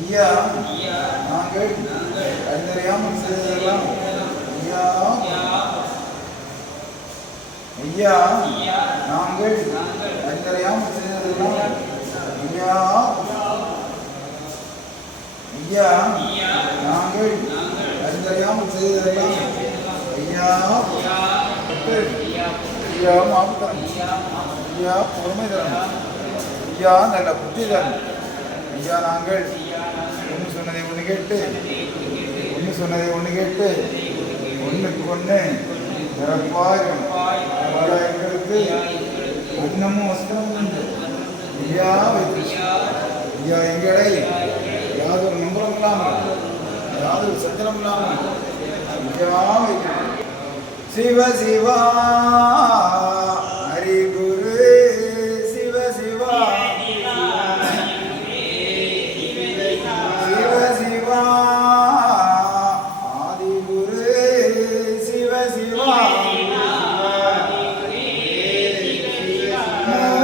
ஐயா நாங்கள் அறிந்தறியாமல் செய்ததெல்லாம் ஐயா ஐயா நாங்கள் அறிந்தறியாமல் செய்ததெல்லாம் ஐயா ஐயா நாங்கள் அறிந்தறியாமல் செய்ததெல்லாம் ஐயா ஐயா மாவுத்தரம். ஐயா பொறுமை தரம் ஐயா நல்ல புத்தி தரம் ஐயா நாங்கள் சொன்னதை ஒன்று கேட்டு ஒன்று சொன்னதை ஒன்று கேட்டு ஒன்றுக்கு ஒன்று சிறப்பாயிரம் எங்களுக்கு அன்னமும் வஸ்திரமும் உண்டு. ஐயா வைத்து ஐயா எங்களை யாதொரு நம்பரம் இல்லாமல் யாதொரு சத்திரம் இல்லாமல் ஐயா வைத்து சிவ சிவா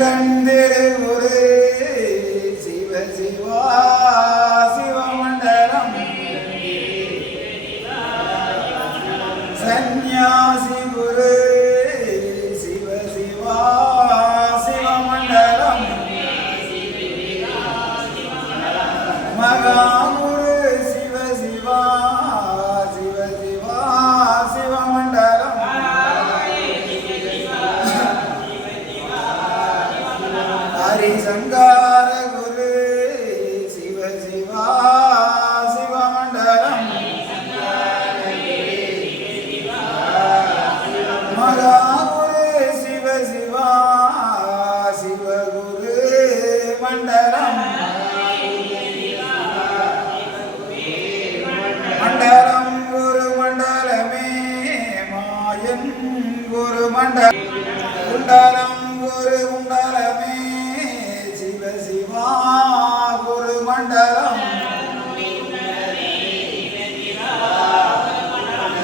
England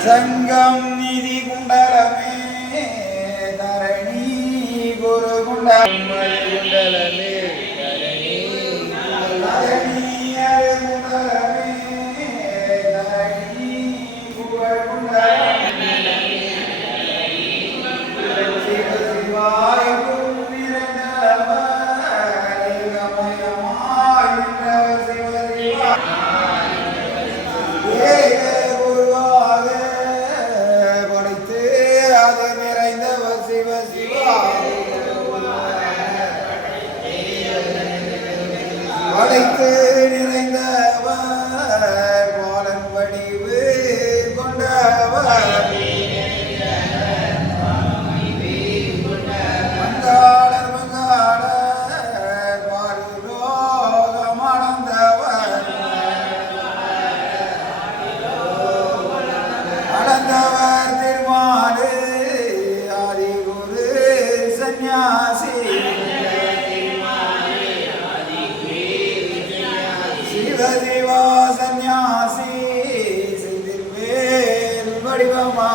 சங்கம் நிதி குண்டலமே தரணி குரு குண்டலமே.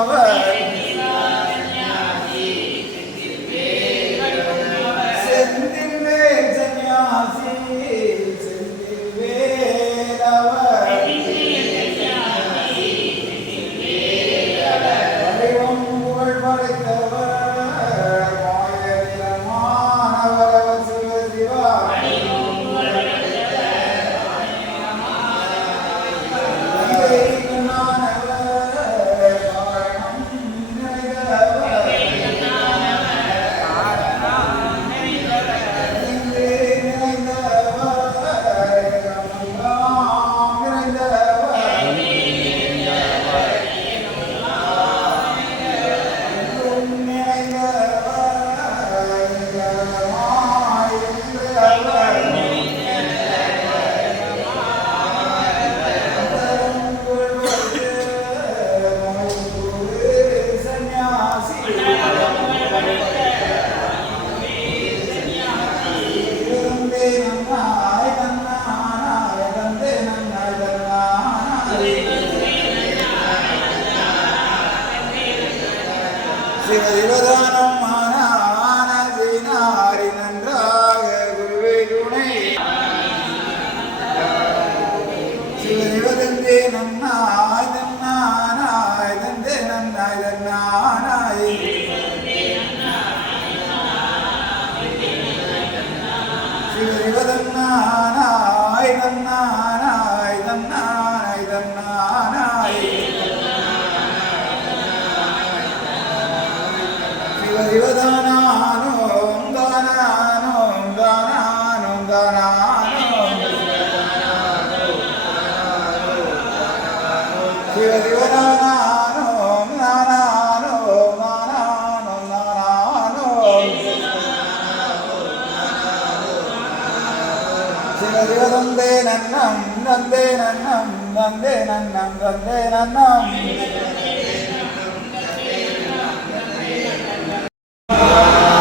அவர் ಶಿವ ಶಿವನಾಮ ನಂದೇ ನನ್ನ ನಂದೇ ನನ್ನ ನಂದೇ ನನ್ನ ನಂದೇ ನನ್ನ Oh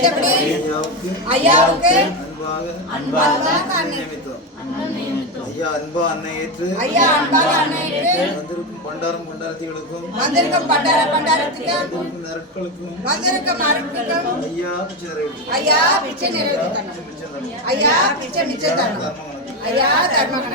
ஐயா நிச்சயத்தபடி ஐயாவுக்கு அன்பாக அன்னை நியமித்தோம். ஐயா அன்பா அன்னை ஏற்று ஐயா அன்பாக அன்னையிட்டு வந்திருக்கும் பண்டாரம் பண்டாரத்திகளுக்கும் வந்திருக்கும் பண்டார பண்டாரத்துக்கும் வந்திருக்கும் நரட்களுக்கும் வந்திருக்கும் அருட்களுக்கும் ஐயா பிச்சை நிறைவேற்றி ஐயா பிச்சை நிறைவேற்றி தரணும். பிச்சை தரணும். ஐயா பிச்சை மிச்சம் தரணும் தர்மம் வணக்கம். ஐயா தர்மகண